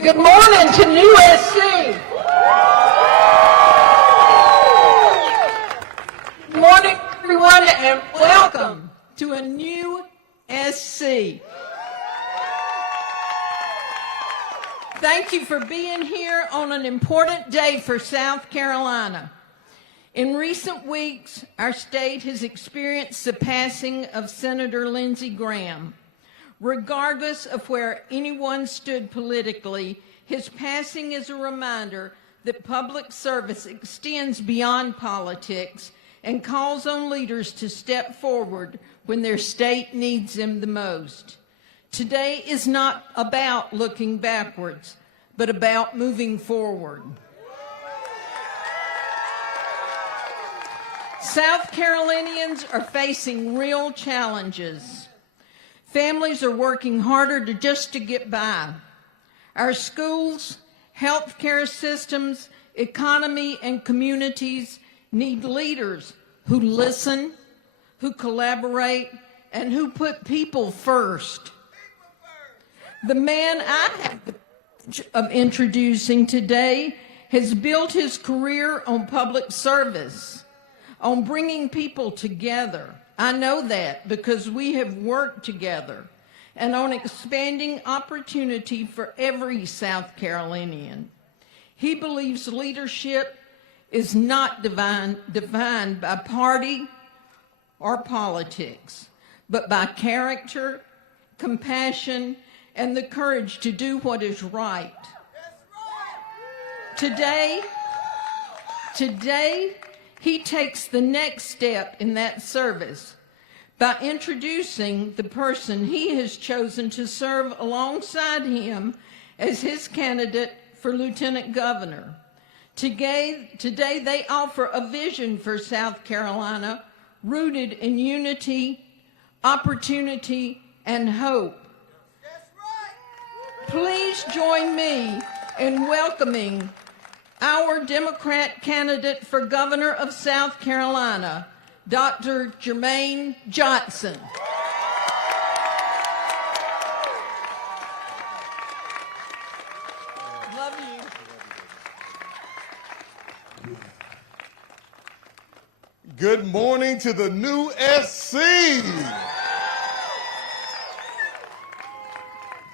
Good morning to New SC. Good morning, everyone, and welcome to a new SC. Thank you for being here on an important day for South Carolina. In recent weeks, our state has experienced the passing of Senator Lindsey Graham. Regardless of where anyone stood politically, his passing is a reminder that public service extends beyond politics and calls on leaders to step forward when their state needs them the most. Today is not about looking backwards, but about moving forward. South Carolinians are facing real challenges. Families are working harder just to get by. Our schools, healthcare systems, economy, and communities need leaders who listen, who collaborate, and who put people first. The man I have the privilege of introducing today has built his career on public service, on bringing people together. I know that because we have worked together, and on expanding opportunity for every South Carolinian. He believes leadership is not defined by party or politics, but by character, compassion, and the courage to do what is right. Today, he takes the next step in that service by introducing the person he has chosen to serve alongside him as his candidate for Lieutenant Governor. Today they offer a vision for South Carolina rooted in unity, opportunity, and hope. Please join me in welcoming our Democrat candidate for Governor of South Carolina, Dr. Jermaine Johnson. Love you. Good morning to the new SC.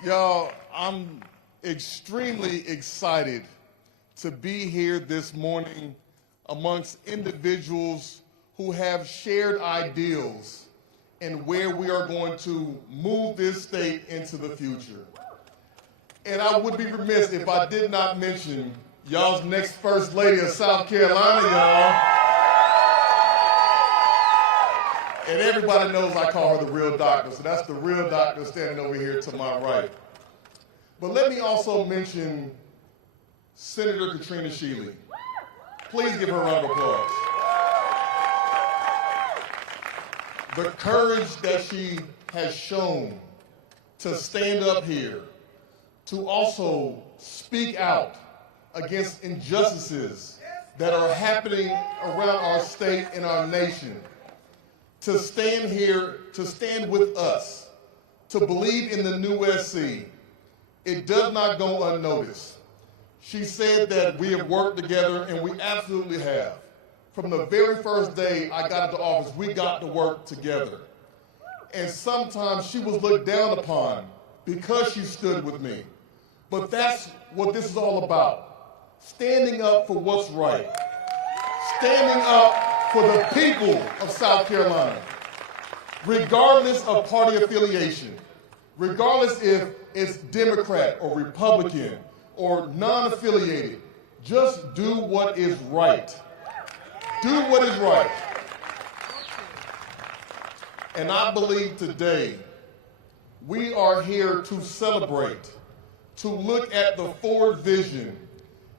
Y'all, I'm extremely excited to be here this morning amongst individuals who have shared ideals and where we are going to move this state into the future. And I would be remiss if I did not mention y'all's next First Lady of South Carolina, y'all. And everybody knows I call her the real doctor, so that's the real doctor standing over here to my right. But let me also mention Senator Katrina Shealy. Please give her a round of applause. The courage that she has shown to stand up here, to also speak out against injustices that are happening around our state and our nation, to stand here, to stand with us, to believe in the new SC, it does not go unnoticed. She said that we have worked together, and we absolutely have. From the very first day I got into office, we got to work together. And sometimes she was looked down upon because she stood with me. But that's what this is all about. Standing up for what's right. Standing up for the people of South Carolina. Regardless of party affiliation. Regardless if it's Democrat or Republican or non-affiliated, just do what is right. Do what is right. And I believe today we are here to celebrate, to look at the forward vision,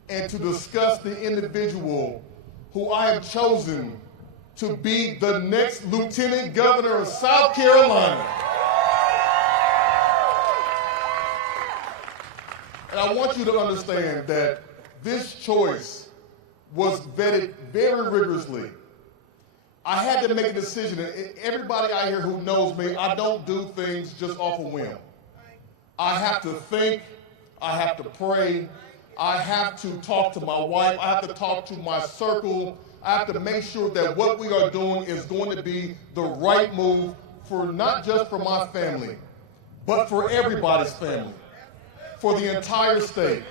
and to discuss the individual who I have chosen to be the next Lieutenant Governor of South Carolina. And I want you to understand that this choice was vetted very rigorously. I had to make a decision. And everybody out here who knows me, I don't do things just off a whim. I have to think, I have to pray. I have to talk to my wife. I have to talk to my circle. I have to make sure that what we are doing is going to be the right move for not just for my family, but for everybody's family, for the entire state.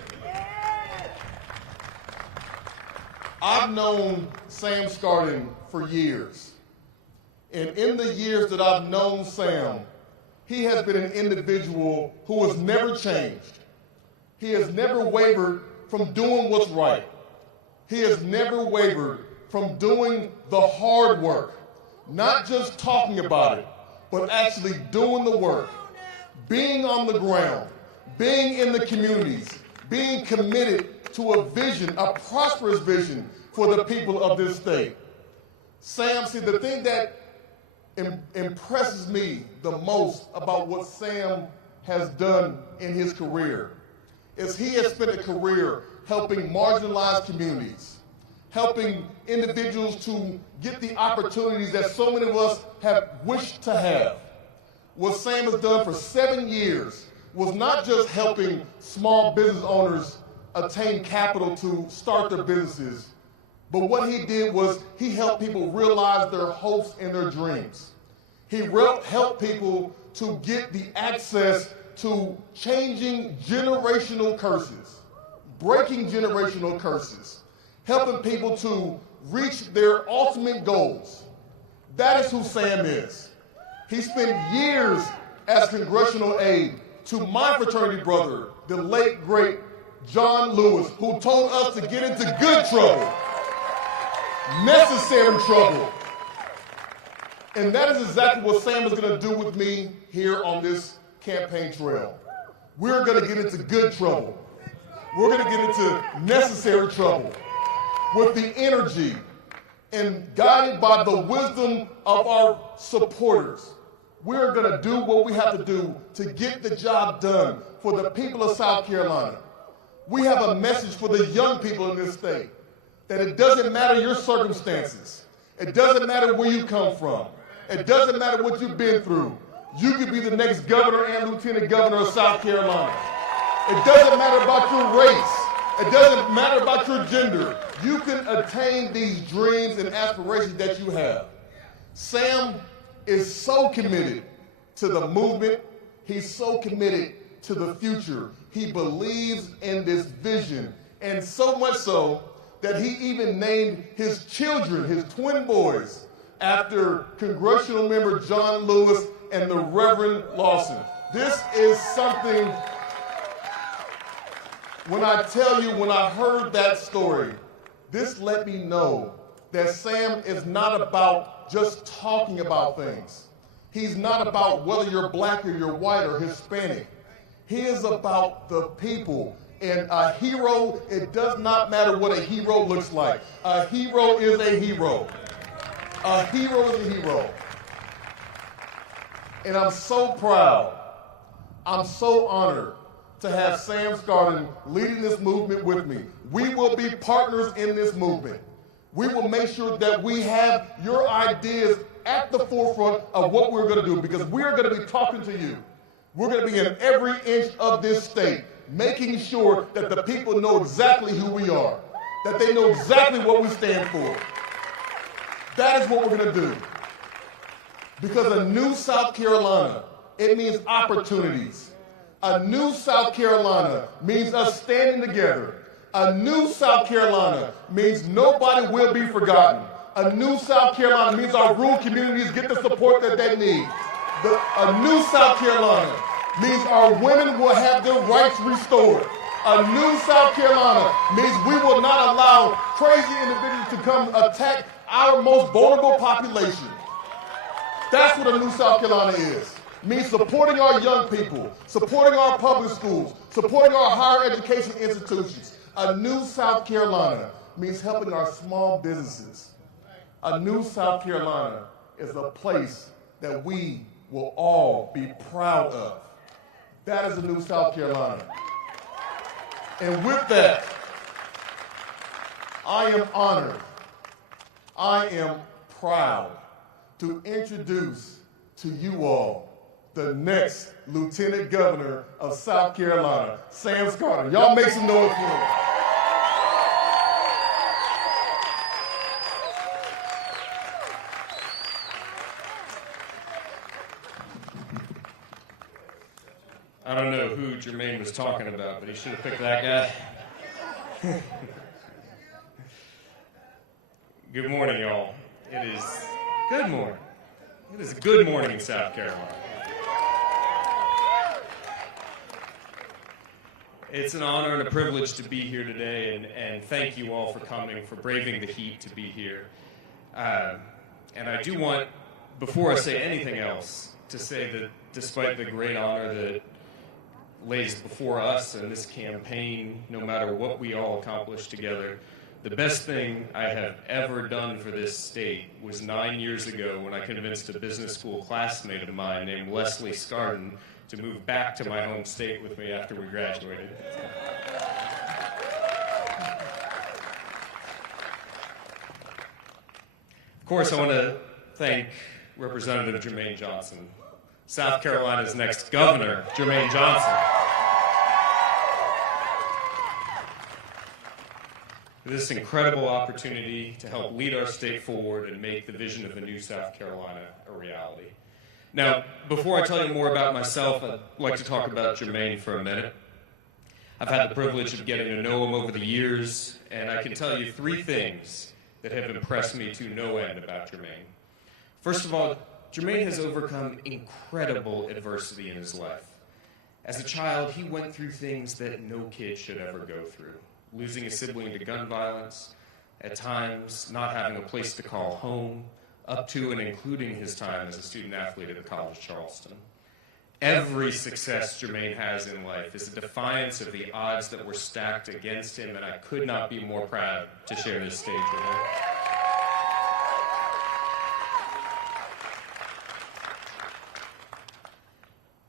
I've known Sam Scarding for years. And in the years that I've known Sam, he has been an individual who has never changed. He has never wavered from doing what's right. He has never wavered from doing the hard work, not just talking about it, but actually doing the work, being on the ground, being in the communities, being committed to a vision, a prosperous vision for the people of this state. Sam, see, the thing that impresses me the most about what Sam has done in his career is he has spent a career helping marginalized communities, helping individuals to get the opportunities that so many of us have wished to have. What Sam has done for 7 years was not just helping small business owners attain capital to start their businesses, but what he did was he helped people realize their hopes and their dreams. He helped people to get the access to changing generational curses, breaking generational curses, helping people to reach their ultimate goals. That is who Sam is. He spent years as congressional aide to my fraternity brother, the late, great John Lewis, who told us to get into good trouble, necessary trouble. And that is exactly what Sam is going to do with me here on this campaign trail. We're going to get into good trouble. We're going to get into necessary trouble with the energy and guided by the wisdom of our supporters. We're going to do what we have to do to get the job done for the people of South Carolina. We have a message for the young people in this state that it doesn't matter your circumstances. It doesn't matter where you come from. It doesn't matter what you've been through. You could be the next governor and lieutenant governor of South Carolina. It doesn't matter about your race. It doesn't matter about your gender. You can attain these dreams and aspirations that you have. Sam is so committed to the movement. He's so committed to the future. He believes in this vision, and so much so that he even named his children, his twin boys, after congressional member John Lewis and the Reverend Lawson. This is something, when I tell you, when I heard that story, this let me know that Sam is not about just talking about things. He's not about whether you're black or you're white or Hispanic. He is about the people. And a hero, it does not matter what a hero looks like. A hero is a hero. A hero is a hero. And I'm so proud, I'm so honored to have Sam Scarding leading this movement with me. We will be partners in this movement. We will make sure that we have your ideas at the forefront of what we're going to do, because we're going to be talking to you. We're going to be in every inch of this state, making sure that the people know exactly who we are, that they know exactly what we stand for. That is what we're going to do. Because a new South Carolina, it means opportunities. A new South Carolina means us standing together. A new South Carolina means nobody will be forgotten. A new South Carolina means our rural communities get the support that they need. A new South Carolina means our women will have their rights restored. A new South Carolina means we will not allow crazy individuals to come attack our most vulnerable population. That's what a new South Carolina is. It means supporting our young people, supporting our public schools, supporting our higher education institutions. A new South Carolina means helping our small businesses. A new South Carolina is a place that we will all be proud of. That is a new South Carolina. And with that, I am honored, I am proud to introduce to you all the next Lieutenant Governor of South Carolina, Sam Carter. Y'all make some noise for him. I don't know who Jermaine was talking about, but he should have picked that guy. Good morning, y'all. It is good morning. It is a good morning in South Carolina. It's an honor and a privilege to be here today, and thank you all for coming, for braving the heat to be here. And I do want, before I say anything else, to say that despite the great honor that lays before us in this campaign, no matter what we all accomplish together, the best thing I have ever done for this state was 9 years ago when I convinced a business school classmate of mine named Leslie Scarden to move back to my home state with me after we graduated. Of course, I want to thank Representative Jermaine Johnson, South Carolina's next governor, Jermaine Johnson. This incredible opportunity to help lead our state forward and make the vision of a new South Carolina a reality. Now, before I tell you more about myself, I'd like to talk about Jermaine for a minute. I've had the privilege of getting to know him over the years, and I can tell you three things that have impressed me to no end about Jermaine. First of all, Jermaine has overcome incredible adversity in his life. As a child, he went through things that no kid should ever go through. Losing a sibling to gun violence, at times not having a place to call home, up to and including his time as a student athlete at the College of Charleston. Every success Jermaine has in life is a defiance of the odds that were stacked against him, and I could not be more proud to share this stage with him.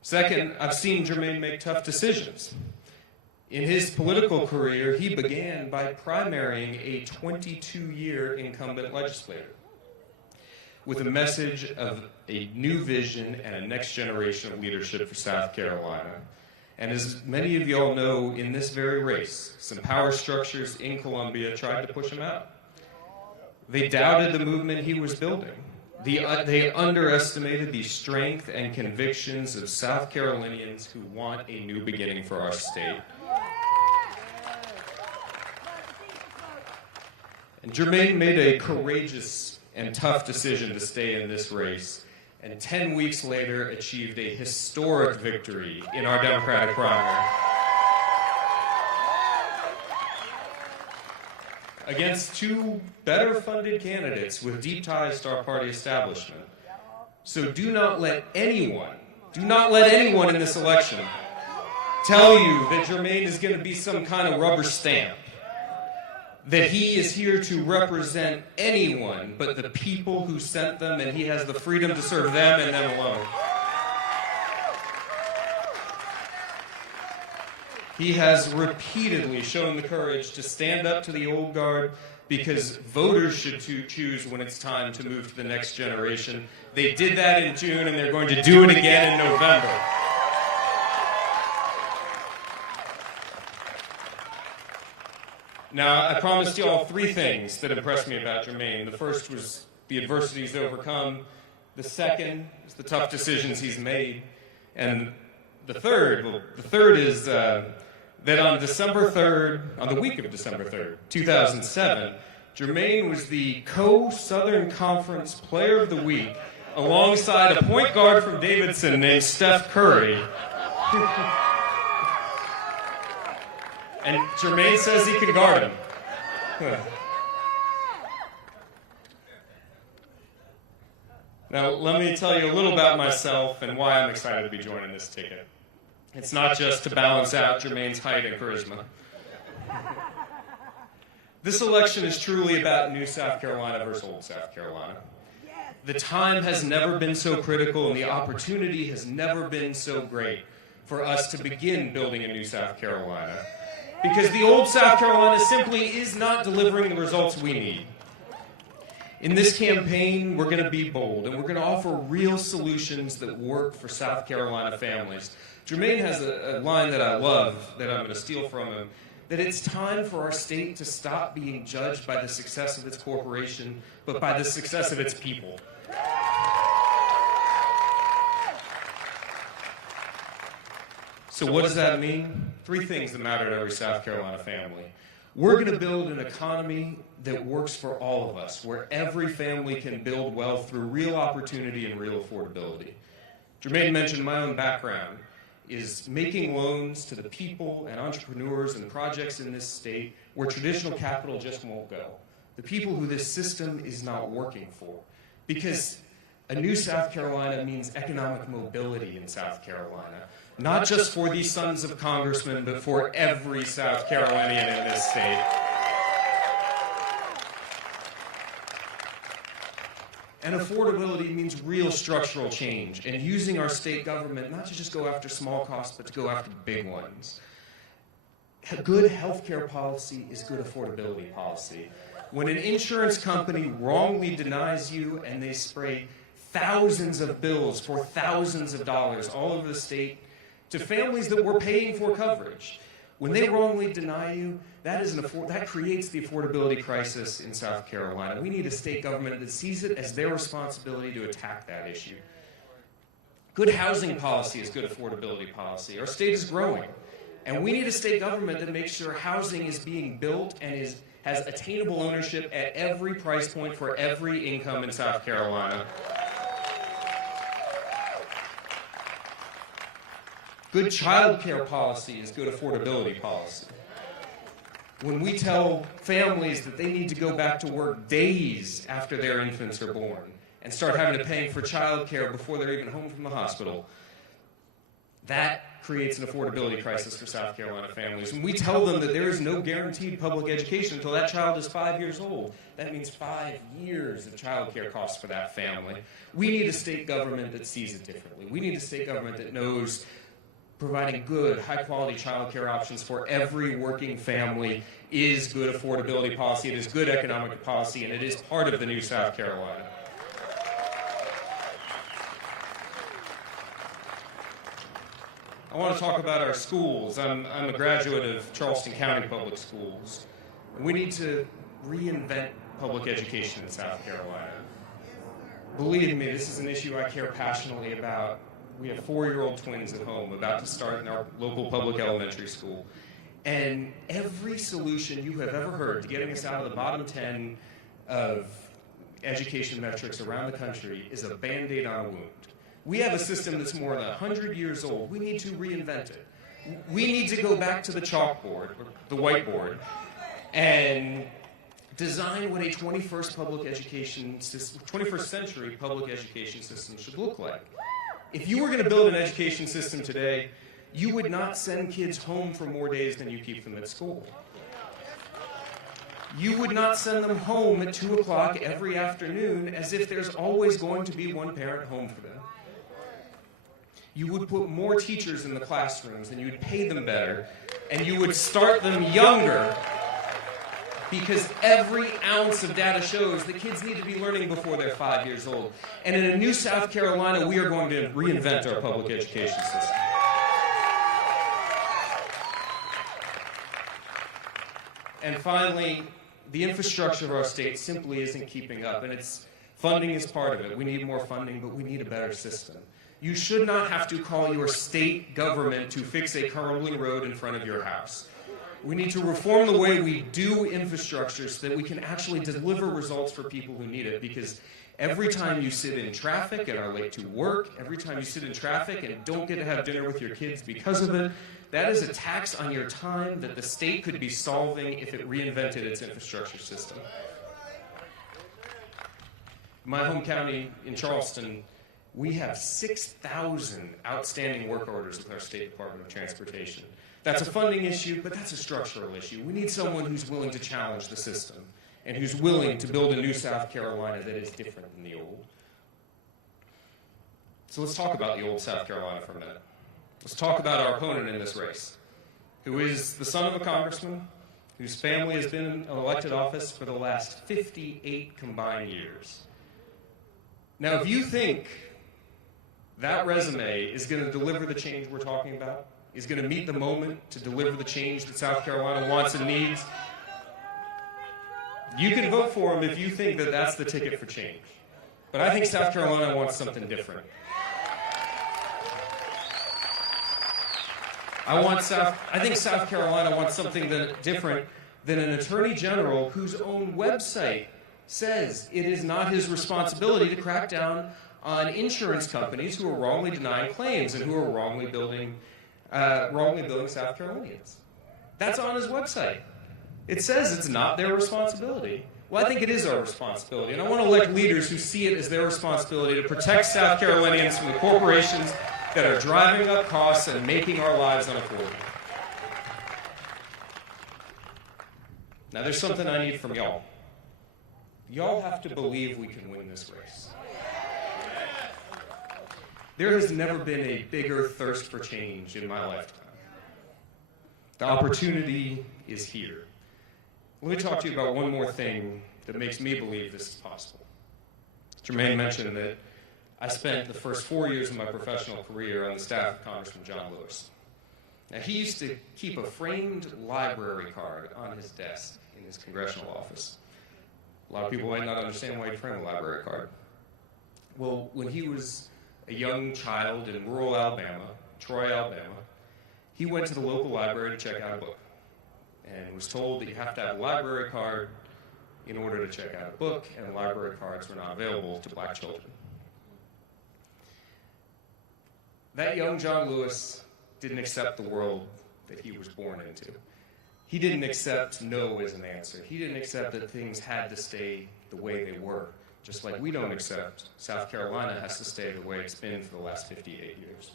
Second, I've seen Jermaine make tough decisions. In his political career, he began by primarying a 22-year incumbent legislator with a message of a new vision and a next generation of leadership for South Carolina. And as many of y'all know, in this very race, some power structures in Columbia tried to push him out. They doubted the movement he was building. They underestimated the strength and convictions of South Carolinians who want a new beginning for our state. And Jermaine made a courageous and tough decision to stay in this race, and 10 weeks later achieved a historic victory in our Democratic primary against two better-funded candidates with deep ties to our party establishment. So do not let anyone in this election tell you that Jermaine is going to be some kind of rubber stamp, that he is here to represent anyone but the people who sent them, and he has the freedom to serve them and them alone. He has repeatedly shown the courage to stand up to the old guard, because voters should choose when it's time to move to the next generation. They did that in June, and they're going to do it again in November. Now, I promised you all three things that impressed me about Jermaine. The first was the adversities overcome. The second is the tough decisions he's made. And the third is that on December 3rd, on the week of December 3rd, 2007, Jermaine was the co-Southern Conference Player of the Week alongside a point guard from Davidson named Steph Curry. And Jermaine says he can guard him. Now, let me tell you a little about myself and why I'm excited to be joining this ticket. It's not just to balance out Jermaine's height and charisma. This election is truly about New South Carolina versus Old South Carolina. The time has never been so critical, and the opportunity has never been so great for us to begin building a new South Carolina. Because the old South Carolina simply is not delivering the results we need. In this campaign, we're going to be bold, and we're going to offer real solutions that work for South Carolina families. Jermaine has a line that I love that I'm going to steal from him, that it's time for our state to stop being judged by the success of its corporation, but by the success of its people. So what does that mean? Three things that matter to every South Carolina family. We're going to build an economy that works for all of us, where every family can build wealth through real opportunity and real affordability. Jermaine mentioned my own background is making loans to the people and entrepreneurs and projects in this state where traditional capital just won't go. The people who this system is not working for. Because a new South Carolina means economic mobility in South Carolina. Not just for these sons of congressmen, but for every South Carolinian in this state. And affordability means real structural change and using our state government not to just go after small costs, but to go after big ones. Good healthcare policy is good affordability policy. When an insurance company wrongly denies you and they spray thousands of bills for thousands of dollars all over the state to families that were paying for coverage, when they wrongly deny you, that creates the affordability crisis in South Carolina. We need a state government that sees it as their responsibility to attack that issue. Good housing policy is good affordability policy. Our state is growing, and we need a state government that makes sure housing is being built and has attainable ownership at every price point for every income in South Carolina. Good child care policy is good affordability policy. When we tell families that they need to go back to work days after their infants are born and start having to pay for child care before they're even home from the hospital, that creates an affordability crisis for South Carolina families. When we tell them that there is no guaranteed public education until that child is 5 years old, that means 5 years of child care costs for that family. We need a state government that sees it differently. We need a state government that knows providing good, high-quality child care options for every working family is good affordability policy, it is good economic policy, and it is part of the new South Carolina. I want to talk about our schools. I'm a graduate of Charleston County Public Schools. We need to reinvent public education in South Carolina. Believe me, this is an issue I care passionately about. We have 4-year-old twins at home about to start in our local public elementary school. And every solution you have ever heard to getting us out of the bottom 10 of education metrics around the country is a Band-Aid on a wound. We have a system that's more than 100 years old. We need to reinvent it. We need to go back to the chalkboard, or the whiteboard, and design what a 21st century public education system should look like. If you were going to build an education system today, you would not send kids home for more days than you keep them at school. You would not send them home at 2 o'clock every afternoon as if there's always going to be one parent home for them. You would put more teachers in the classrooms and you would pay them better, and you would start them younger, because every ounce of data shows that kids need to be learning before they're 5 years old. And in a new South Carolina, we are going to reinvent our public education system. And finally, the infrastructure of our state simply isn't keeping up, and funding is part of it. We need more funding, but we need a better system. You should not have to call your state government to fix a crumbling road in front of your house. We need to reform the way we do infrastructure so that we can actually deliver results for people who need it, because every time you sit in traffic and are late to work, every time you sit in traffic and don't get to have dinner with your kids because of it, that is a tax on your time that the state could be solving if it reinvented its infrastructure system. My home county in Charleston, we have 6,000 outstanding work orders with our State Department of Transportation. That's a funding issue, but that's a structural issue. We need someone who's willing to challenge the system and who's willing to build a new South Carolina that is different than the old. So let's talk about the old South Carolina for a minute. Let's talk about our opponent in this race, who is the son of a congressman, whose family has been in elected office for the last 58 combined years. Now, if you think that resume is going to deliver the change we're talking about, is going to meet the moment to deliver the change that South Carolina wants and needs, you can vote for him if you think that that's the ticket for change. But I think South Carolina wants something different. I think South Carolina wants something different than an attorney general whose own website says it is not his responsibility to crack down on insurance companies who are wrongly denying claims and who are wrongly billing South Carolinians. That's on his website. It says it's not their responsibility. Well, I think it is our responsibility, and I want to elect leaders who see it as their responsibility to protect South Carolinians from the corporations that are driving up costs and making our lives unaffordable. Now, there's something I need from y'all. Y'all have to believe we can win this race. There has never been a bigger thirst for change in my lifetime. The opportunity is here. Let me talk to you about one more thing that makes me believe this is possible. Jermaine mentioned that I spent the first 4 years of my professional career on the staff of Congressman John Lewis. Now, he used to keep a framed library card on his desk in his congressional office. A lot of people might not understand why he framed a library card. Well, when he was a young child in rural Alabama, Troy, Alabama, he went to the local library to check out a book and was told that you have to have a library card in order to check out a book, and library cards were not available to black children. That young John Lewis didn't accept the world that he was born into. He didn't accept no as an answer. He didn't accept that things had to stay the way they were, just like we don't accept South Carolina has to stay the way it's been for the last 58 years.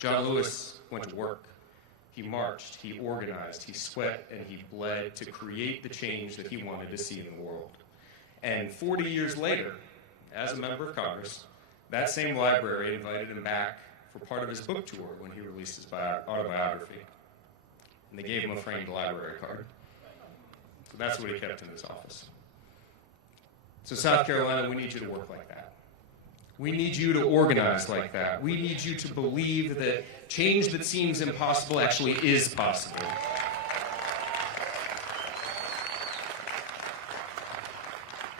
John Lewis went to work. He marched, he organized, he sweat, and he bled to create the change that he wanted to see in the world. And 40 years later, as a member of Congress, that same library invited him back for part of his book tour when he released his autobiography. And they gave him a framed library card. So that's what he kept in his office. So South Carolina, we need you to work like that. We need you to organize like that. We need you to believe that change that seems impossible actually is possible.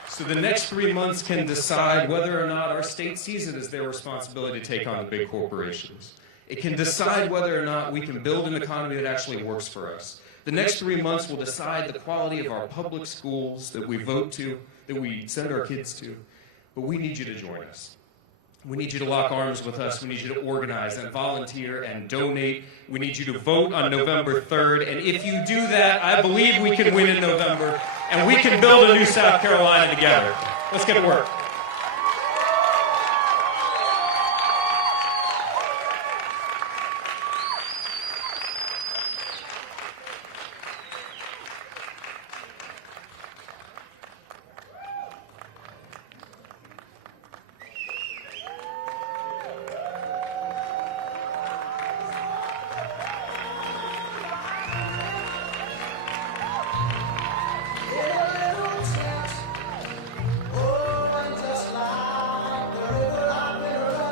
So the next 3 months can decide whether or not our state sees it as their responsibility to take on the big corporations. It can decide whether or not we can build an economy that actually works for us. The next 3 months will decide the quality of our public schools that we vote to, that we send our kids to. But we need you to join us. We need you to lock arms with us. We need you to organize and volunteer and donate. We need you to vote on November 3rd. And if you do that, I believe we can win in November, and we can build a new South Carolina together. Let's get to work.